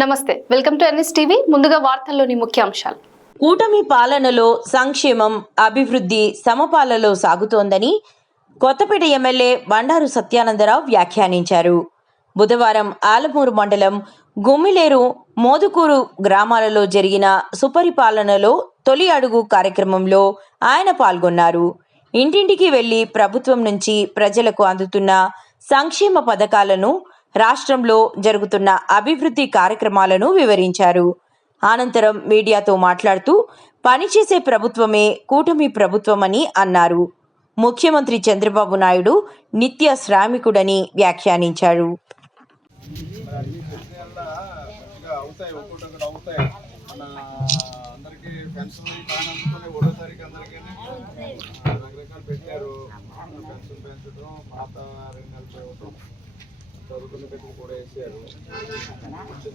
నమస్తే, welcome to NS TV. ముందుగా వార్తల్లోని ముఖ్యాంశాలు. కూటమి పాలనలో సంక్షేమం, అభివృద్ధి సమపాలలో సాగుతోందని కొత్తపేట ఎమ్మెల్యే బండారు సత్యానందరావు వ్యాఖ్యానించారు. బుధవారం ఆలమూరు మండలం గుమ్మిలేరు, మోదుకూరు గ్రామాలలో జరిగిన సుపరిపాలనలో తొలి అడుగు కార్యక్రమంలో ఆయన పాల్గొన్నారు. ఇంటింటికి వెళ్లి ప్రభుత్వం నుంచి ప్రజలకు అందుతున్న సంక్షేమ పథకాలను, రాష్ట్రంలో జరుగుతున్న అభివృద్ధి కార్యక్రమాలను వివరించారు. అనంతరం మీడియాతో మాట్లాడుతూ పనిచేసే ప్రభుత్వమే కూటమి ప్రభుత్వమని అన్నారు. ముఖ్యమంత్రి చంద్రబాబు నాయుడు నిత్య శ్రామికుడని వ్యాఖ్యానించారు. చదువుకున్న పెట్టి కూడా వేసారు.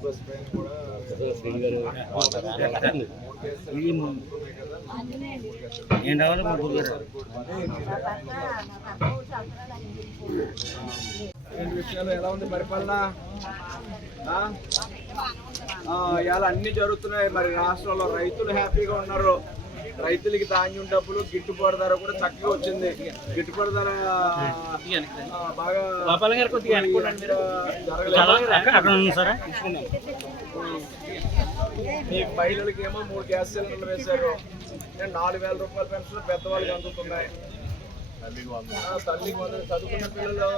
బస్ పైన కూడా రెండు విషయాలు ఎలా ఉంది పరిపాలన? ఇవాళ అన్ని జరుగుతున్నాయి. మరి రాష్ట్రంలో రైతులు హ్యాపీగా ఉన్నారు. రైతులకి ధాన్యం డబ్బులు గిట్టుబాటు ధర కూడా చక్కగా వచ్చింది. గిట్టుబాటు ధర బాగా మీకు మహిళలకి ఏమో 3 గ్యాస్ సిలిండర్లు వేశారు. 4,000 రూపాయల పెన్షన్ పెద్దవాళ్ళకి అందుతున్నాయి. తల్లికి చదువుకున్న పిల్లలు,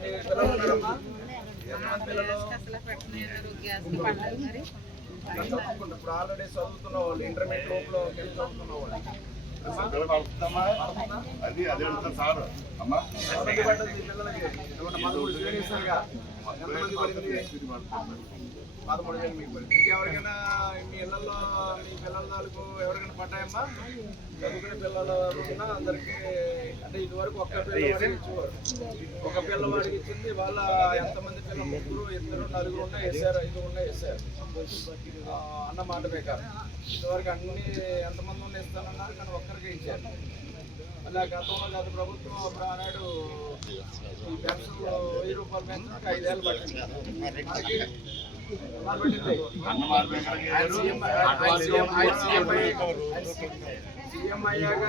మీ పిల్లలు ఉన్నారమ్మా? ఎంతమంది పిల్లలు? ఇప్పుడు ఆల్రెడీ చదువుతున్న వాళ్ళు, ఇంటర్మీడియట్ లోపల చదువుతున్న వాళ్ళు. పిల్లలకి 13,000 మీకు పడింది. ఇంకెవరికైనా మీ ఇళ్లలో మీ పిల్లల నాలుగు ఎవరికైనా పడ్డాయమ్మా? చదువుకునే పిల్లలు ఉన్నా అందరికీ. అంటే ఇదివరకు ఒక్క పిల్లవాడికి ఇచ్చేవారు. ఒక పిల్లవాడికి ఇచ్చింది. వాళ్ళ ఎంతమంది పిల్లలు? 3, 2, 4 ఉన్నా వేసారు, 5 ఉన్నా వేసారు అన్న మాట ప్రకారం. ఇదివరకు అన్ని ఎంతమంది ఉన్నా ఇస్తానన్నారు, కానీ ఒక్కరికే ఇచ్చారు. అలా గతంలో గత ప్రభుత్వం అప్పుడు ఆనాడు ఈ పెన్షన్ 1000 రూపాయలు పెన్షన్ 5 ఏళ్ళు పట్టింది. సీఎం అయ్యాక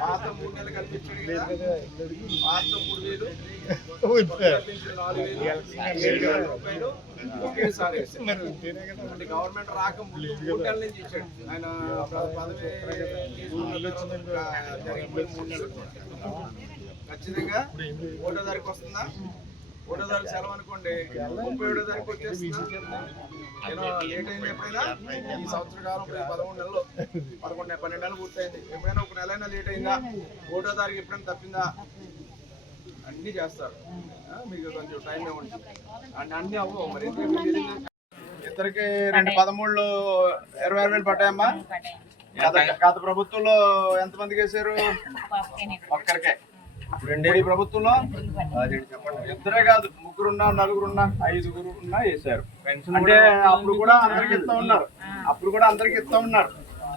పాత 3 నెలలు కల్పించాడు. పాత 3,000 4,000 రూపాయలు ఒకేసారి వేసాడు. అంటే గవర్నమెంట్ రాకముందు 3 నెలల నుంచి ఇచ్చాడు. ఆయన పదవి ఖచ్చితంగా 1వ తారీఖు వస్తుందా? 1వ తారీఖు సెలవు అనుకోండి, 31వ తారీఖు వచ్చేస్తుందా? నేను లేట్ అయింది ఎప్పుడైనా? ఈ సంవత్సర కాలం 13 నెలలు, 12 నెలలు పూర్తయింది. ఎప్పుడైనా ఒక నెలైనా లేట్ అయిందా? 1వ తారీఖు ఎప్పుడైనా తప్పిందా? అన్నీ చేస్తారు. మీకు కొంచెం టైం ఇవ్వండి. అన్నీ అవ్వవు. మరి ఇద్దరికి 2 13 26,000 పడ్డాయమ్మా. గత ప్రభుత్వంలో ఎంతమందికి వేసారు? ఒక్కరికే. ఈ ప్రభుత్వంలో ఇద్దరే కాదు, 3 ఉన్నా, 4 ఉన్నా, 5 ఉన్నా వేసారు. అంటే అప్పుడు కూడా అందరికి ఇస్తా ఉన్నారు.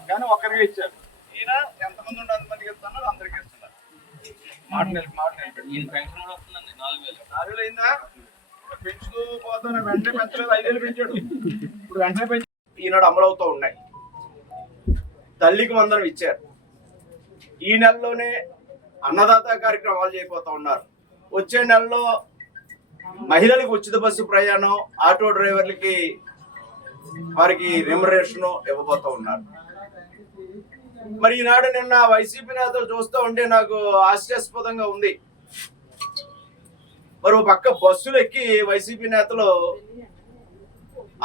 కానీ ఒక్కరికి ఇచ్చారు. ఈయన ఎంతమంది ఉండే అంతమందికి ఇస్తున్నారు, అందరికి ఇస్తున్నారు. మాట పెన్షన్ 4,000 అయిందా? పెంచుతూ పోతాను. వెంటనే పెంచలేదు, 5,000 పెంచాడు. ఇప్పుడు వెంటనే పెంచి ఈనాడు అమలు అవుతూ ఉన్నాయి. తల్లికి వందనం ఇచ్చారు. ఈ నెలలోనే అన్నదాత కార్యక్రమాలు చేయబోతా ఉన్నారు. వచ్చే నెలలో మహిళలకు ఉచిత బస్సు ప్రయాణం, ఆటో డ్రైవర్లకి వారికి రెమ్యునరేషన్ ఇవ్వబోతా ఉన్నారు. మరి ఈనాడు నిన్న వైసీపీ నేతలు చూస్తూ ఉంటే నాకు హాస్యాస్పదంగా ఉంది. మరి ఒక పక్క బస్సులు ఎక్కి వైసీపీ నేతలు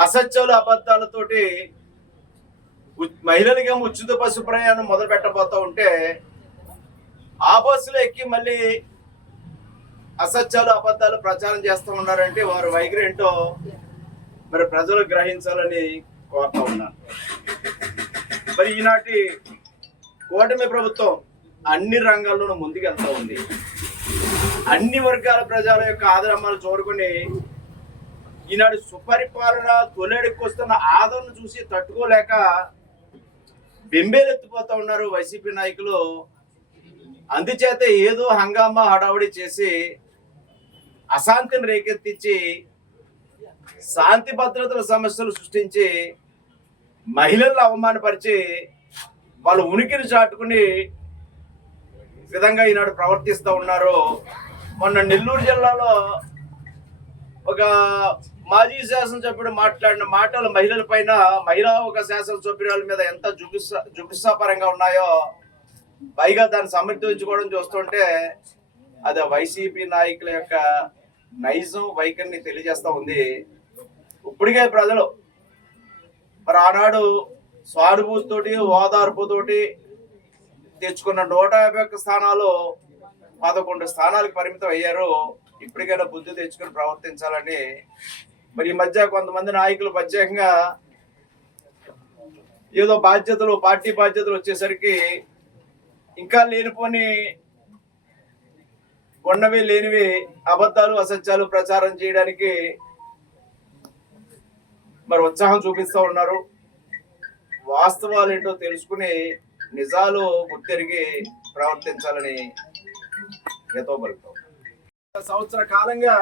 అసత్యాలు, అబద్ధాలతోటి మహిళలకేమో ఉచిత బస్సు ప్రయాణం మొదలు పెట్టబోతా ఉంటే, ఆ బస్సులో ఎక్కి మళ్ళీ అసత్యాలు, అబద్ధాలు ప్రచారం చేస్తూ ఉన్నారంటే వారు వైఖరి ఏంటో మరి ప్రజలు గ్రహించాలని కోరుతా ఉన్నారు. మరి ఈనాటి కూటమి ప్రభుత్వం అన్ని రంగాల్లోనూ ముందుకెళ్తా ఉంది. అన్ని వర్గాల ప్రజల యొక్క ఆదరమ్మలు చూరుకొని ఈనాడు సుపరిపాలన తొలెడుకు వస్తున్న ఆదరణ చూసి తట్టుకోలేక బెంబేలెత్తిపోతా ఉన్నారు వైసీపీ నాయకులు. అందుచేత ఏదో హంగామా హడావుడి చేసి అశాంతిని రేకెత్తించి శాంతి భద్రతల సమస్యలు సృష్టించి మహిళలను అవమానపరిచి వాళ్ళ ఉనికిని చాటుకుని విధంగా ఈనాడు ప్రవర్తిస్తూ ఉన్నారు. మొన్న నెల్లూరు జిల్లాలో ఒక మాజీ శాసనసభ్యుడు మాట్లాడిన మాటలు మహిళల పైన, ఒక శాసనసభ్యురాల మీద ఎంత జుగుప్సాపరంగా ఉన్నాయో, పైగా దాన్ని సమర్థించుకోవడం చూస్తుంటే అది వైసీపీ నాయకుల యొక్క నైజం వైఖరిని తెలియజేస్తా ఉంది. ఇప్పటికే ప్రజలు మరి ఆనాడు సానుభూతితోటి ఓదార్పుతోటి తెచ్చుకున్న 151 స్థానాలు 11 స్థానాలకు పరిమితం అయ్యారు. ఇప్పటికైనా బుద్ధి తెచ్చుకొని ప్రవర్తించాలని మరి ఈ మధ్య కొంతమంది నాయకులు ప్రత్యేకంగా ఏదో బాధ్యతలు, పార్టీ బాధ్యతలు వచ్చేసరికి ఇంకా లేనిపోని ఉన్నవి లేనివి అబద్ధాలు, అసత్యాలు ప్రచారం చేయడానికి మరి ఉత్సాహం చూపిస్తూ ఉన్నారు. వాస్తవాలు ఏంటో తెలుసుకుని నిజాలు గుర్తెరిగి ప్రవర్తించాలని హితవు పలుకుతాం. సంవత్సర కాలంగా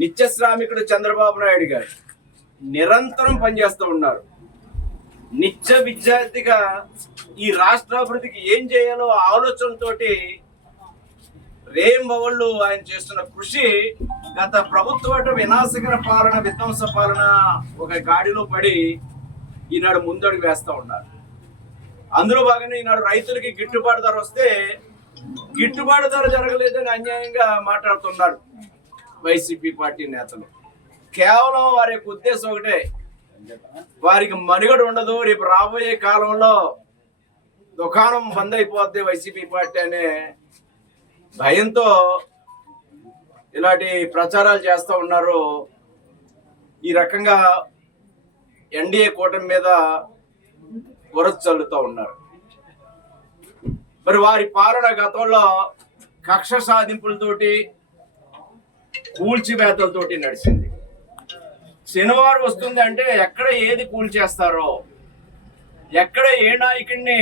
నిత్య శ్రామికుడు చంద్రబాబు నాయుడు గారు నిరంతరం పనిచేస్తూ ఉన్నారు. నిత్య విద్యార్థిగా ఈ రాష్ట్ర అభివృద్ధికి ఏం చేయాలో ఆలోచనతోటి రేంబవళ్ళు ఆయన చేస్తున్న కృషి గత ప్రభుత్వ వినాశకర పాలన, విధ్వంస పాలన ఒక గాడిలో పడి ఈనాడు ముందడుగు వేస్తూ ఉన్నారు. అందులో భాగంగా ఈనాడు రైతులకి గిట్టుబాటు ధర వస్తే గిట్టుబాటు ధర జరగలేదని అన్యాయంగా మాట్లాడుతున్నారు వైసీపీ పార్టీ నేతలు. కేవలం వారి యొక్క ఉద్దేశం ఒకటే, వారికి మనుగడ ఉండదు, రేపు రాబోయే కాలంలో దుకాణం బంద్ అయిపోద్ది వైసీపీ పార్టీ అనే భయంతో ఇలాంటి ప్రచారాలు చేస్తూ ఉన్నారు. ఈ రకంగా ఎన్డీఏ కూటమి మీద వరద చల్లుతూ ఉన్నారు. మరి వారి పాలన గతంలో కక్ష సాధింపులతోటి, కూల్చివేతలతోటి నడిచింది. శనివారం వస్తుంది అంటే ఎక్కడ ఏది కూల్చేస్తారో, ఎక్కడ ఏ నాయకుడిని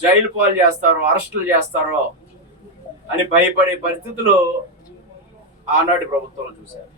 జైలు పాలు చేస్తారో, అరెస్టులు చేస్తారో అని భయపడే పరిస్థితులు ఆనాటి ప్రభుత్వంలో చూశారు.